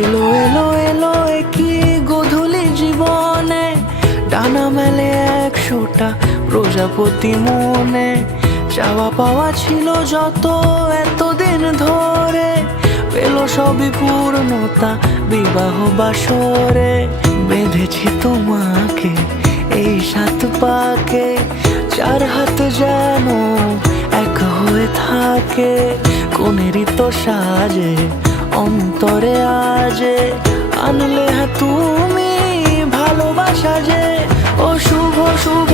এলো এলো এলো কি গোধূলি জীবনে, ডানা মেলে 100টা প্রজাপতি মনে। চাওয়া পাওয়া ছিল যত এতদিন ধরে, পেল সবই পূর্ণতা বিবাহ বাসরে। বেঁধেছি তোমাকে এই 7 পাকে, 4 হাত যেন এক হয়ে থাকে। কোনেরই তো সাজে অন্তরে আজে, আনলে তুমি ভালোবাসা যে। ও শুভ শুভ